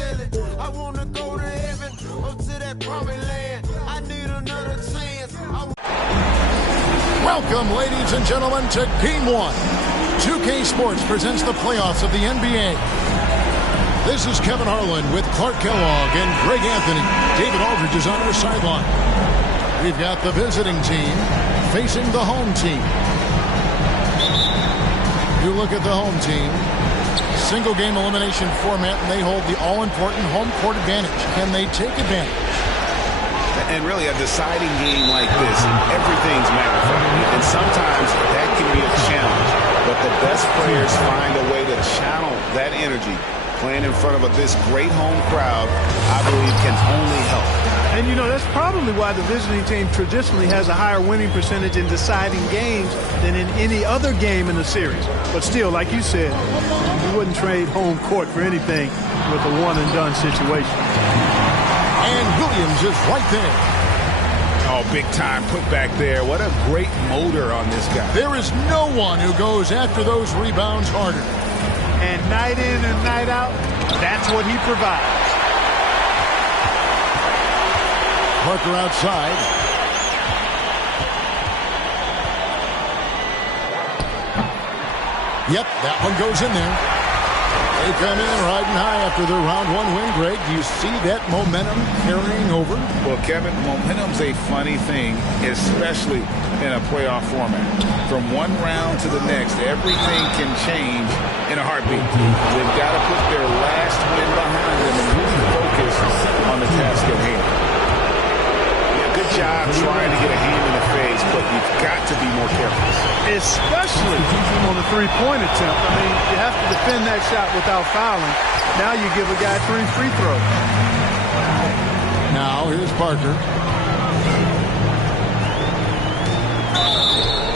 ceiling. I wanna go to heaven or to that promised land. I need another chance. Welcome, ladies and gentlemen, to Game 1. 2K Sports presents the playoffs of the NBA. This is Kevin Harlan with Clark Kellogg and Greg Anthony. David Aldridge is on our sideline. We've got the visiting team facing the home team. You look at the home team. Single game elimination format, and they hold the all-important home court advantage. Can they take advantage? And really, a deciding game like this, everything's magnified. And sometimes that can be a challenge. But the best players find a way to channel that energy. Playing in front of this great home crowd, I believe, can only help. And, you know, that's probably why the visiting team traditionally has a higher winning percentage in deciding games than in any other game in the series. But still, like you said, you wouldn't trade home court for anything with a one-and-done situation. And Williams is right there. Oh, big time put back there. What a great motor on this guy. There is no one who goes after those rebounds harder. And night in and night out, that's what he provides. Parker outside. Yep, that one goes in there. They come in riding high after their round one win, Greg. Do you see that momentum carrying over? Well, Kevin, momentum's a funny thing, especially in a playoff format. From one round to the next, everything can change in a heartbeat. They've got to put their last win behind them and really focus on the task at hand. Good job trying to get a hand in the face, but you've got to be more careful. Especially on the three-point attempt. I mean, you have to defend that shot without fouling. Now you give a guy 3 free throws. Now here's Parker.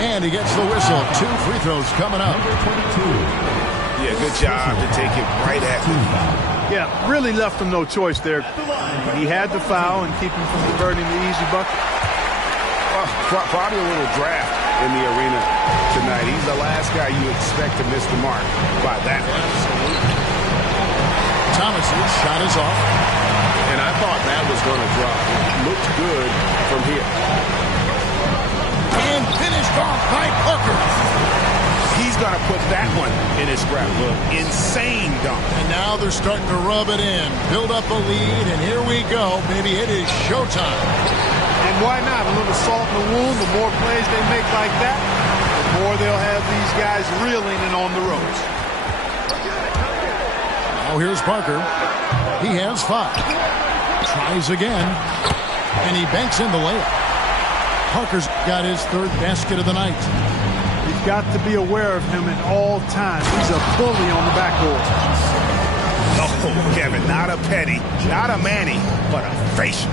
And he gets the whistle. 2 free throws coming up. Yeah, good job to take it right at him. Yeah, really left him no choice there. He had to foul and keep him from converting the easy bucket. Well, probably a little draft in the arena tonight. He's the last guy you expect to miss the mark by that much. Thomas's shot is off. And I thought that was going to drop. It looked good from here. And finished off by Parker. He's going to put that one in his scrapbook. Insane dunk. And now they're starting to rub it in. Build up a lead, and here we go. Maybe it is showtime. And why not? A little salt in the wound. The more plays they make like that, the more they'll have these guys reeling and on the ropes. Now here's Parker. He has 5. Tries again. And he banks in the layup. Parker's got his 3rd basket of the night. You've got to be aware of him at all times. He's a bully on the backboard. Oh, Kevin, not a petty, not a Manny, but a facial.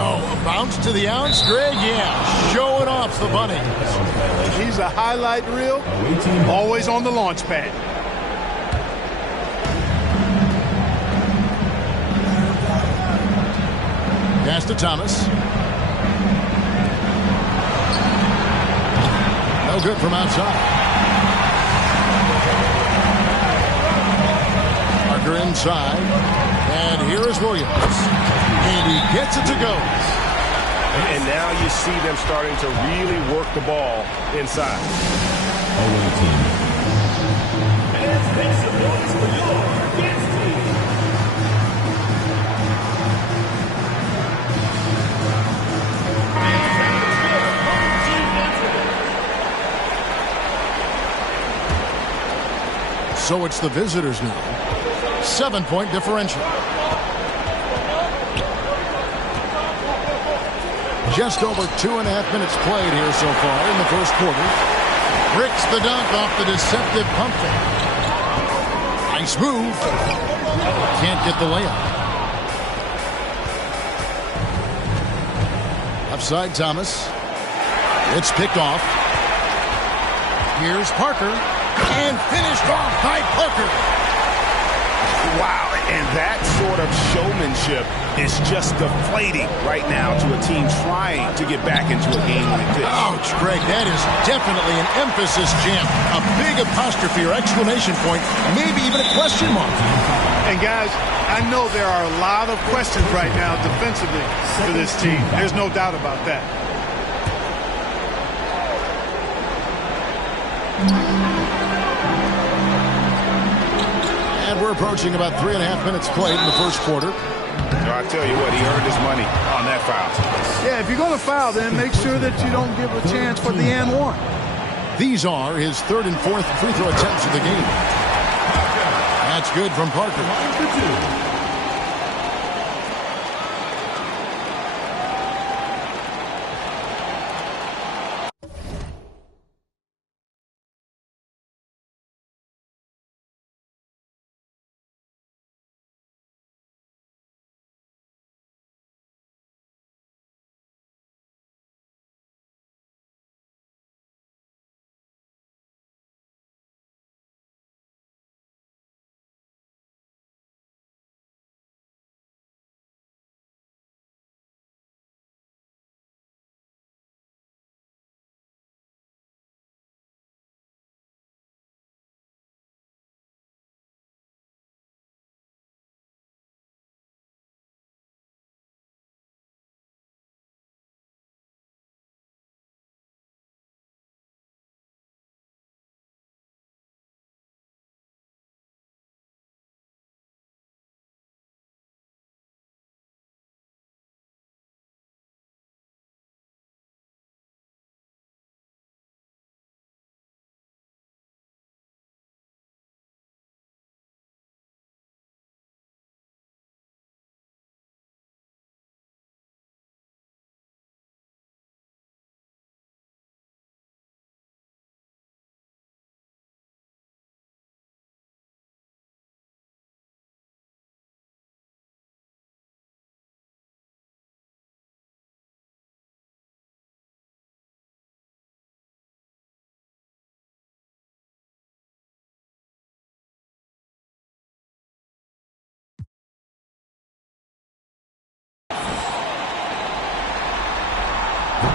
Oh, a bounce to the ounce, Greg? Yeah, showing off the bunny. He's a highlight reel, always on the launch pad. Pass to Thomas. No No good from outside. Parker inside. And here is Williams. And he gets it to go. And now you see them starting to really work the ball inside. Away team. And let's make some noise for your against team. So it's the visitors now. 7-point differential. Just over 2.5 minutes played here so far in the first quarter. Bricks the dunk off the deceptive pump fake. Nice move. Can't get the layup. Upside Thomas. It's picked off. Here's Parker. And finished off by Parker. Wow, and that sort of showmanship is just deflating right now to a team trying to get back into a game like this. Ouch, Greg, that is definitely an emphasis jam. A big apostrophe or exclamation point, maybe even a question mark. And guys, I know there are a lot of questions right now defensively for this team. There's no doubt about that. And we're approaching about 3.5 minutes played in the first quarter. I tell you what, he earned his money on that foul. Yeah, if you're going to foul, then make sure that you don't give a chance for the and one. These are his third and fourth free throw attempts of the game. That's good from Parker.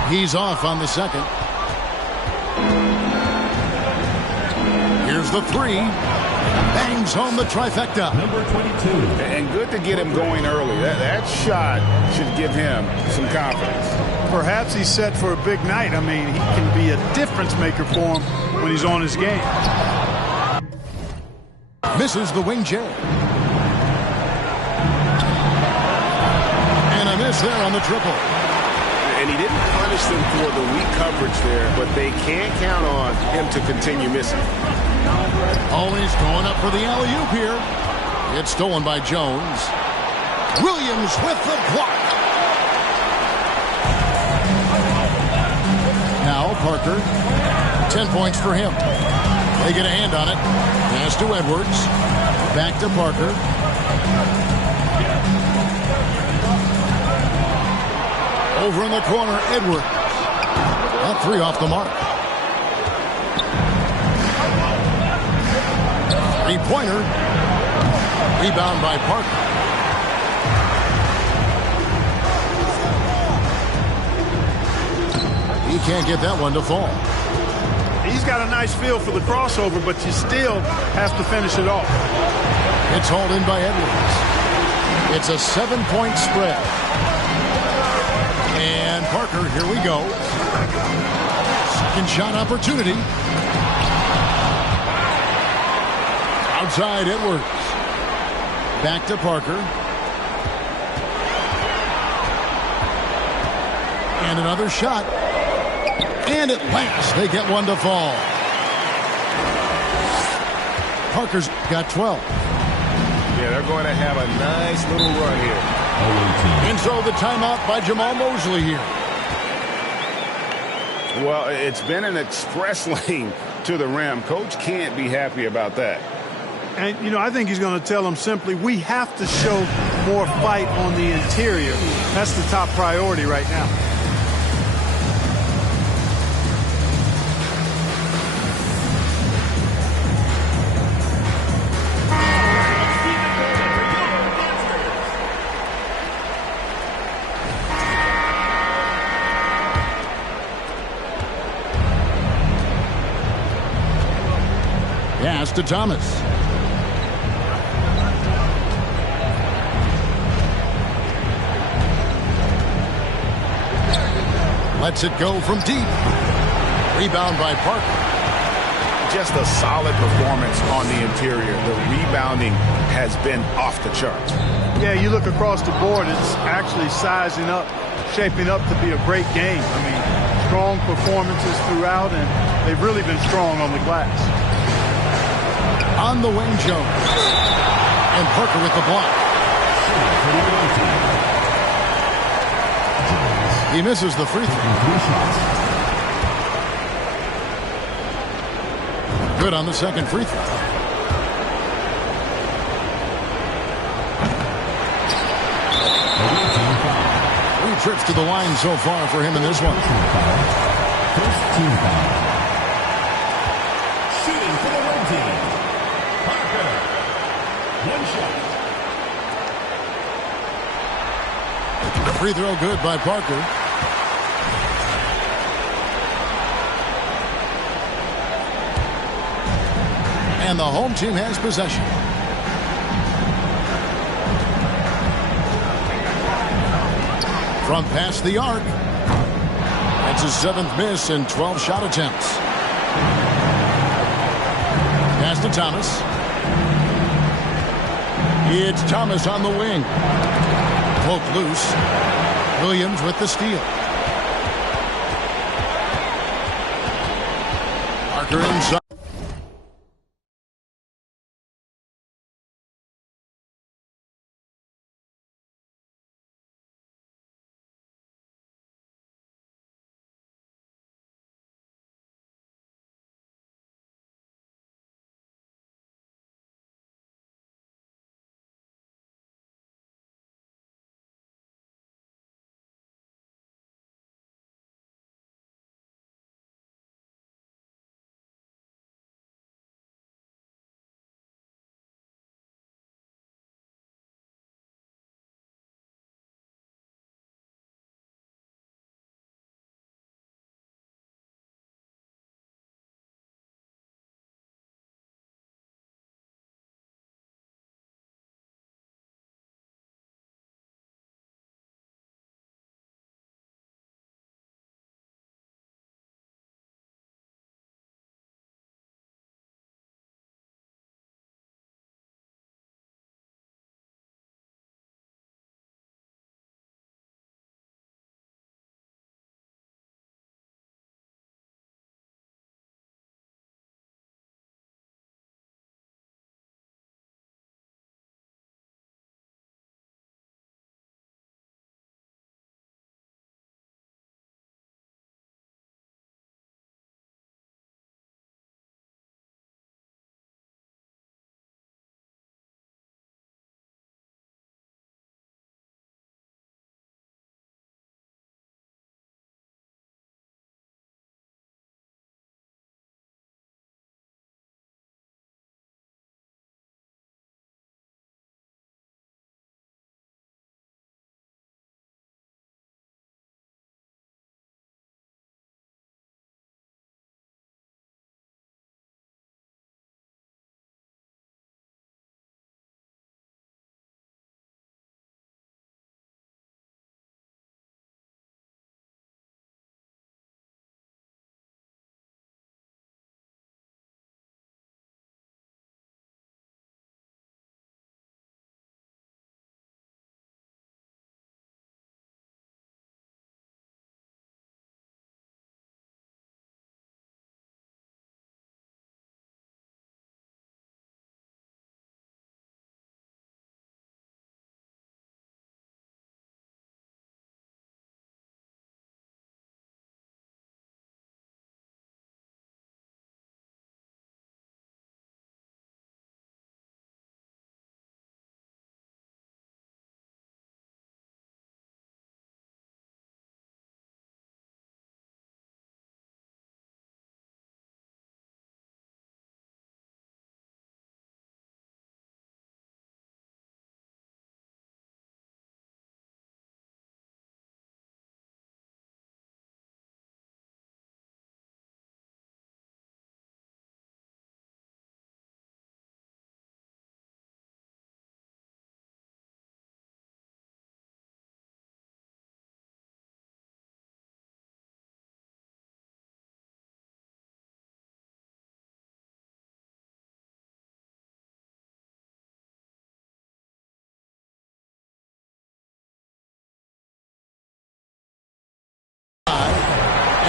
He's off on the second. Here's the three. Bangs home the trifecta. Number 22. And good to get him going early. That shot should give him some confidence. Perhaps he's set for a big night. I mean, he can be a difference maker for him when he's on his game. Misses the wing J. And a miss there on the triple. And he didn't punish them for the weak coverage there, but they can't count on him to continue missing. Always going up for the alley-oop here. It's stolen by Jones. Williams with the block. Now Parker. 10 points for him. They get a hand on it. Pass to Edwards. Back to Parker. Over in the corner, Edwards. That three off the mark. Three-pointer. Rebound by Parker. He can't get that one to fall. he's got a nice feel for the crossover, but you still have to finish it off. It's hauled in by Edwards. It's a 7-point spread. And Parker, here we go. Second shot opportunity. Outside Edwards. Back to Parker. And another shot. And at last, they get one to fall. Parker's got 12. Yeah, they're going to have a nice little run here. And so the timeout by Jamal Mosley here. Well, it's been an express lane to the rim. Coach can't be happy about that. And, you know, I think he's going to tell them simply, we have to show more fight on the interior. That's the top priority right now. Pass to Thomas. Lets it go from deep. Rebound by Parker. Just a solid performance on the interior. The rebounding has been off the charts. Yeah, you look across the board, it's actually sizing up, shaping up to be a great game. I mean, strong performances throughout, and they've really been strong on the glass. On the wing, Jones. And Parker with the block. He misses the free throw. Good on the second free throw. Three trips to the line so far for him in this one. First team foul. Shooting for the red team. Parker. One shot. The free throw good by Parker. And the home team has possession. From past the arc. That's his 7th miss in 12 shot attempts. Pass to Thomas. It's Thomas on the wing. Poked loose. Williams with the steal. Parker inside.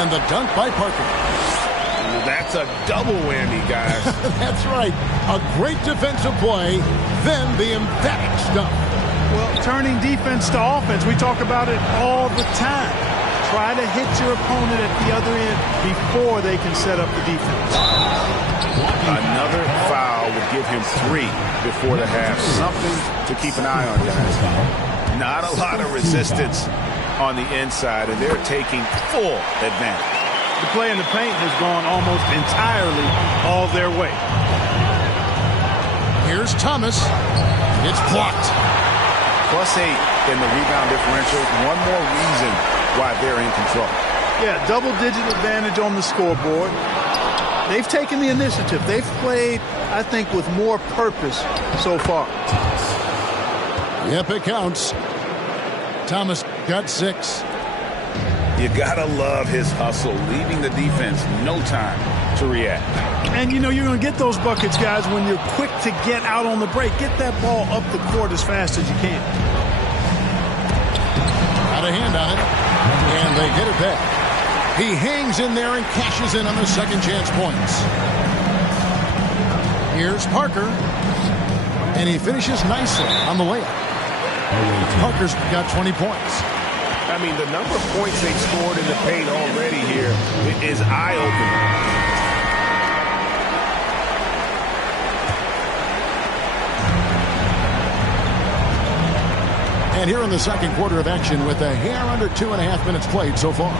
And the dunk by Parker. That's a double whammy, guys. That's right. A great defensive play, then the emphatic stuff. Well, turning defense to offense, we talk about it all the time. Try to hit your opponent at the other end before they can set up the defense. Another foul would give him 3 before the half. Something to keep an eye on, guys. Not a lot of resistance on the inside, and they're taking full advantage. The play in the paint has gone almost entirely all their way. Here's Thomas. It's blocked. +8 in the rebound differential. One more reason why they're in control. Yeah, double-digit advantage on the scoreboard. They've taken the initiative. They've played, I think, with more purpose so far. Yep, it counts. Thomas got 6. You gotta love his hustle, leaving the defense no time to react. And you know you're going to get those buckets, guys, when you're quick to get out on the break. Get that ball up the court as fast as you can. Got a hand on it, and they get it back. He hangs in there and cashes in on the second chance points. Here's Parker, and he finishes nicely on the layup. Parker's got 20 points. I mean, the number of points they've scored in the paint already here is eye-opening. And here in the second quarter of action with a hair under 2.5 minutes played so far.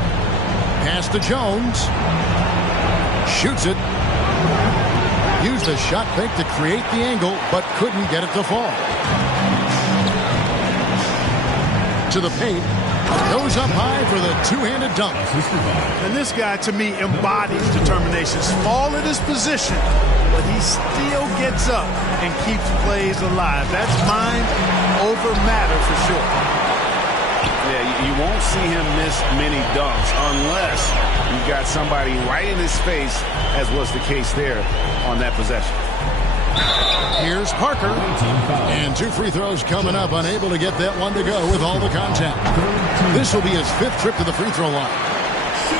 Pass to Jones. Shoots it. Used the shot fake to create the angle, but couldn't get it to fall. To the paint. Goes up high for the two-handed dunk. And this guy, to me, embodies determination. Small at his position, but he still gets up and keeps plays alive. That's mind over matter for sure. Yeah, you won't see him miss many dunks unless you've got somebody right in his face, as was the case there on that possession. Here's Parker. And 2 free throws coming up. Unable to get that one to go with all the contact. This will be his 5th trip to the free throw line.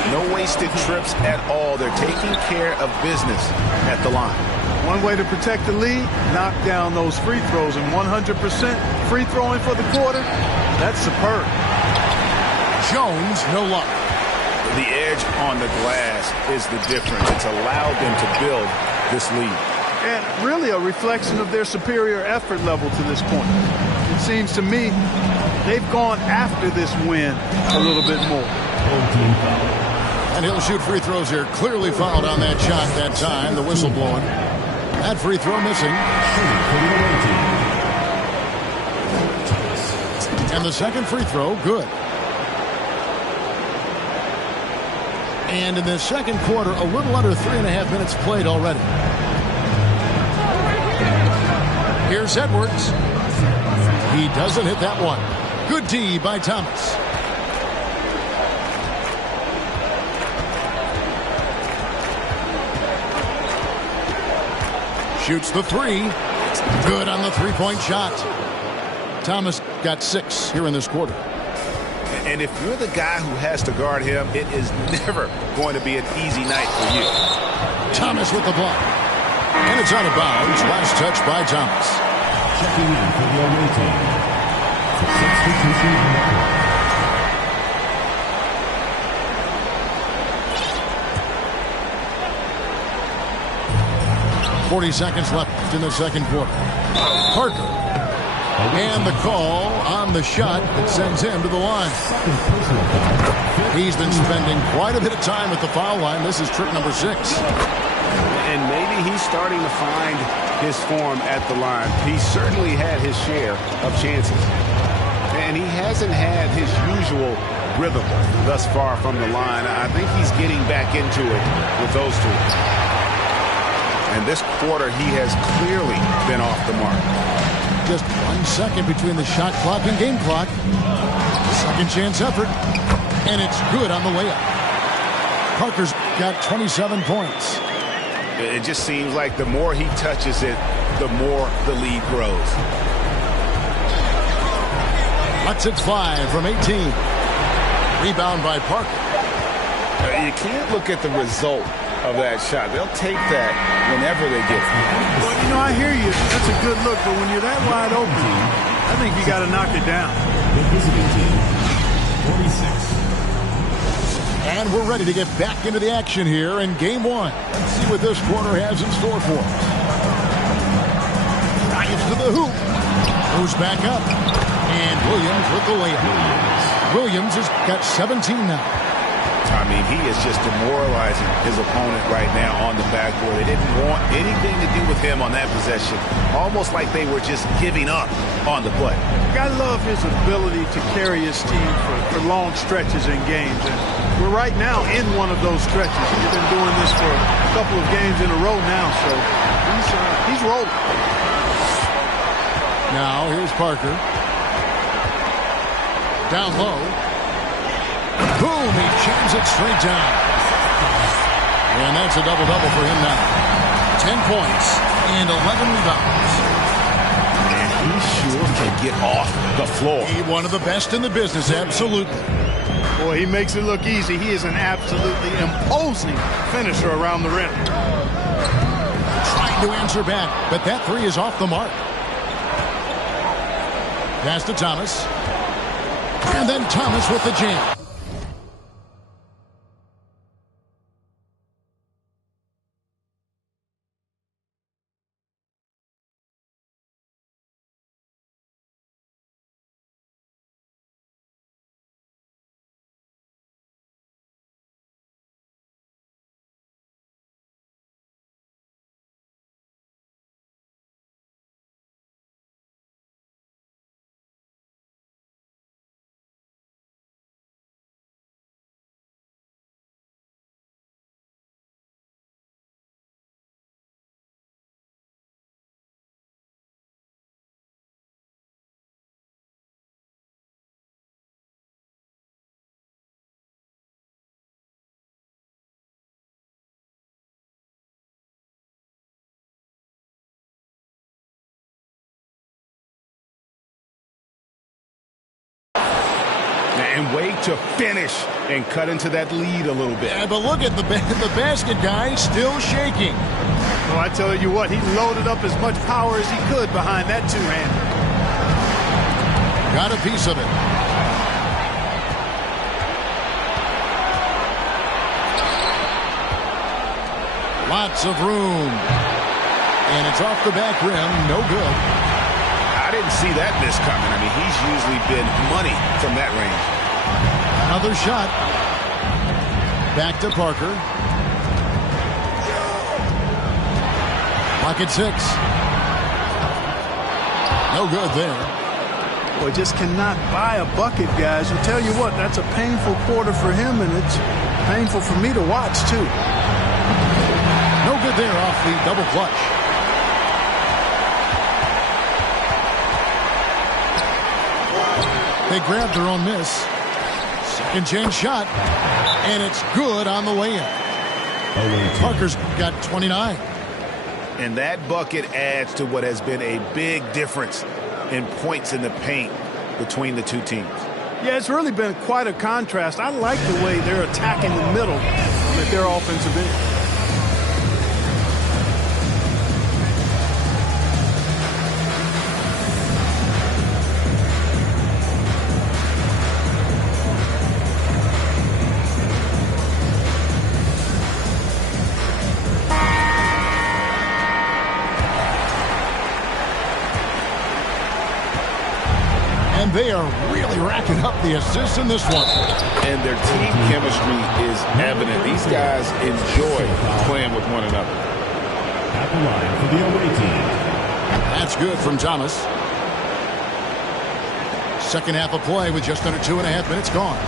No wasted trips at all. They're taking care of business at the line. One way to protect the lead, knock down those free throws. And 100% free throwing for the quarter, that's superb. Jones, no luck. The edge on the glass is the difference. It's allowed them to build this lead. And really a reflection of their superior effort level to this point. It seems to me they've gone after this win a little bit more. And he'll shoot free throws here. Clearly fouled on that shot that time. The whistle blowing. That free throw missing. And the second free throw, good. And in the second quarter, a little under 3.5 minutes played already. Here's Edwards. He doesn't hit that one. Good D by Thomas. Shoots the 3. Good on the three-point shot. Thomas got 6 here in this quarter. And if you're the guy who has to guard him, it is never going to be an easy night for you. Thomas with the block. And it's out of bounds. Last touch by Thomas. Checking in for the away team. The substitution record. 40 seconds left in the second quarter. Parker. And the call on the shot that sends him to the line. He's been spending quite a bit of time at the foul line. This is trip number 6. And maybe he's starting to find his form at the line. He certainly had his share of chances. And he hasn't had his usual rhythm thus far from the line. I think he's getting back into it with those two. And this quarter, he has clearly been off the mark. Just 1 second between the shot clock and game clock. Second chance effort. And it's good on the layup. Parker's got 27 points. It just seems like the more he touches it, the more the lead grows. Lets it fly from 18. Rebound by Parker. You can't look at the result of that shot. They'll take that whenever they get it. Well, you know, I hear you. That's a good look, but when you're that wide open, I think you got to knock it down. The visiting team, 46. And we're ready to get back into the action here in game one. Let's see what this quarter has in store for us. Drives to the hoop. Goes back up. And Williams with the layup. Williams has got 17 now. I mean, he is just demoralizing his opponent right now on the backboard. They didn't want anything to do with him on that possession. Almost like they were just giving up on the play. I love his ability to carry his team for long stretches in games. And we're right now in one of those stretches. He's been doing this for a couple of games in a row now, so he's rolling. Now, here's Parker. Down low. Boom, he jams it straight down. And that's a double-double for him now. 10 points and 11 rebounds. And he sure can get off the floor. He one of the best in the business, absolutely. Boy, he makes it look easy. He is an absolutely imposing finisher around the rim. Trying to answer back, but that three is off the mark. Pass to Thomas. And then Thomas with the jam. And wait to finish and cut into that lead a little bit. Yeah, but look at the basket guy still shaking. Well, I tell you what, he loaded up as much power as he could behind that two-hander. Got a piece of it. Lots of room. And it's off the back rim. No good. I didn't see that miss coming. I mean, he's usually been money from that range. Another shot. Back to Parker. Pocket six. No good there. Boy, just cannot buy a bucket, guys. I tell you what, that's a painful quarter for him, and it's painful for me to watch, too. No good there off the double clutch. They grabbed their own miss. Second chance shot. And it's good on the layup. Parker's got 29. And that bucket adds to what has been a big difference in points in the paint between the two teams. Yeah, it's really been quite a contrast. I like the way they're attacking the middle at their offensive end. They are really racking up the assists in this one. And their team chemistry is evident. These guys enjoy playing with one another. At the line for the away team. That's good from Thomas. Second half of play with just under 2.5 minutes gone.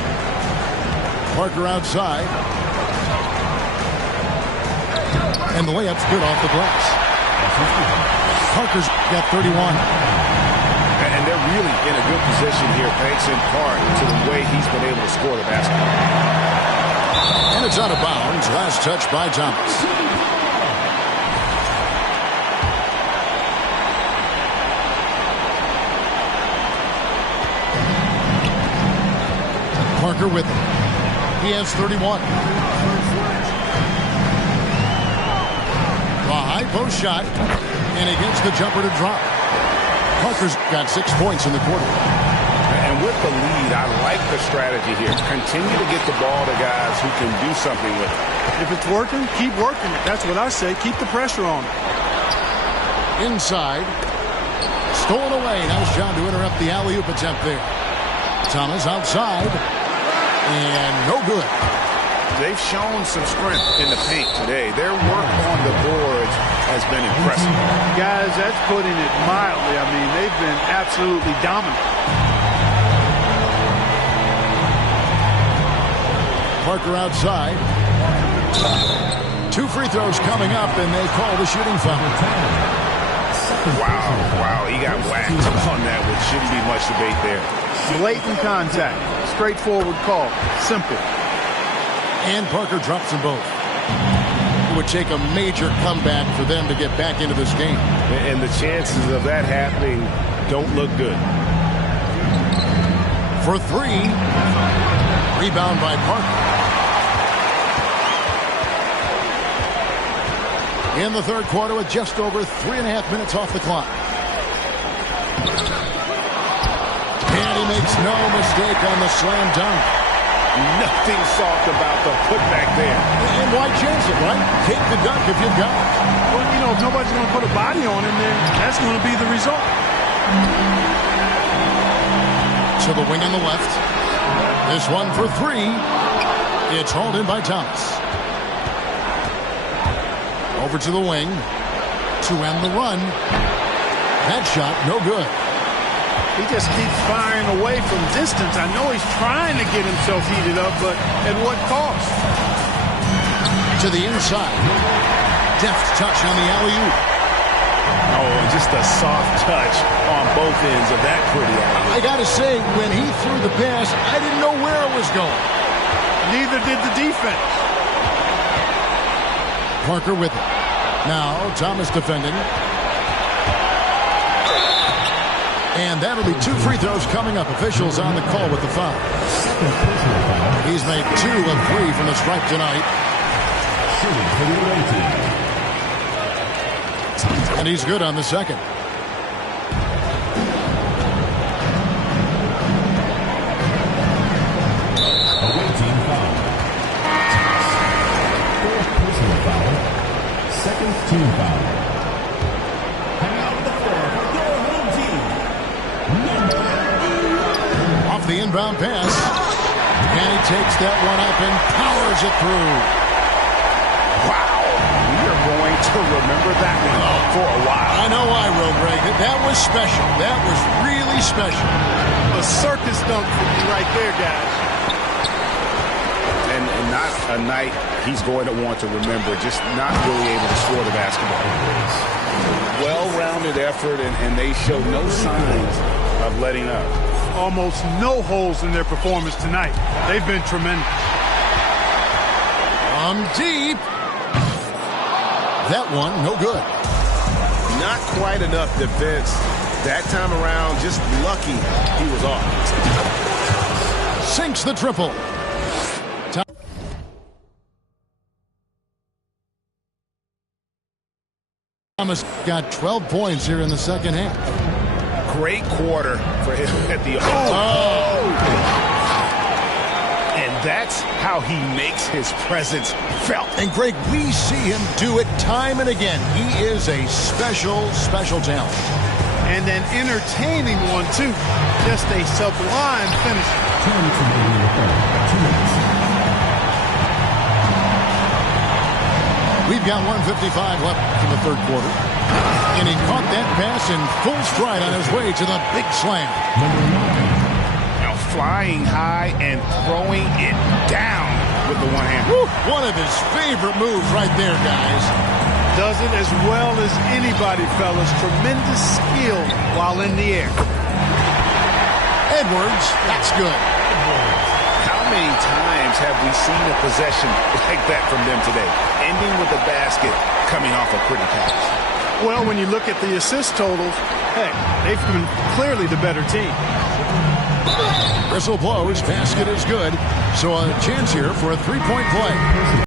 Parker outside. And the layup's good off the glass. Parker's got 31. And they're really in a good position here, thanks in part to the way he's been able to score the basketball. And it's out of bounds. Last touch by Thomas. Parker with him. He has 31. A high post shot, and he gets the jumper to drop. Parker's got 6 points in the quarter. And with the lead, I like the strategy here. Continue to get the ball to guys who can do something with it. If it's working, keep working it. That's what I say. Keep the pressure on it. Inside. Stolen away. Nice job to interrupt the alley-oop attempt there. Thomas outside. And no good. They've shown some strength in the paint today. Their work on the boards has been impressive. Guys, that's putting it mildly. I mean, they've been absolutely dominant. Parker outside. 2 free throws coming up, and they call the shooting foul. Wow, he got whacked on that, which shouldn't be much debate there. Blatant contact. Straightforward call. Simple. And Parker drops them both. It would take a major comeback for them to get back into this game. And the chances of that happening don't look good. For 3. Rebound by Parker. In the third quarter with just over 3.5 minutes off the clock. And he makes no mistake on the slam dunk. Nothing soft about the putback there. And why chance it, right? Take the dunk if you've got it. Well, you know, if nobody's going to put a body on him, then that's going to be the result. To the wing on the left. This one for 3. It's hauled in by Thomas. Over to the wing. To end the run. That shot, no good. He just keeps firing away from distance. I know he's trying to get himself heated up, but at what cost? To the inside. Deft touch on the alley-oop. Oh, and just a soft touch on both ends of that pretty alley-oop. I got to say, when he threw the pass, I didn't know where it was going. Neither did the defense. Parker with it. Now, Thomas defending. And that'll be 2 free throws coming up. Officials on the call with the foul. He's made 2 of 3 from the stripe tonight. And he's good on the second. Away team foul. Fourth personal foul. Second team foul. Hang out on the floor for your home team. Off the inbound pass. And he takes that one up and powers it through. Wow. We are going to remember that one for a while. I know I will, Greg. That was special. That was really special. A circus dunk for me right there, guys. And not a night he's going to want to remember, just not really able to score the basketball. Well-rounded effort, and they show no signs of letting up. Almost no holes in their performance tonight. They've been tremendous. Deep. That one, no good. Not quite enough defense. That time around, just lucky he was off. Sinks the triple. Thomas got 12 points here in the second half. Great quarter for him at the And that's how he makes his presence felt. And Greg, we see him do it time and again. He is a special, special talent. And an entertaining one, too. Just a sublime finish. 2 minutes. We've got 1:55 left in the third quarter. And he caught that pass in full stride on his way to the big slam. Now flying high and throwing it down with the one hand. One of his favorite moves right there, guys. Does it as well as anybody, fellas. Tremendous skill while in the air. Edwards, that's good. How many times have we seen a possession like that from them today? Ending with a basket, coming off a pretty pass. Well, when you look at the assist totals, heck, they've been clearly the better team. Whistle blows, basket is good. So a chance here for a three-point play.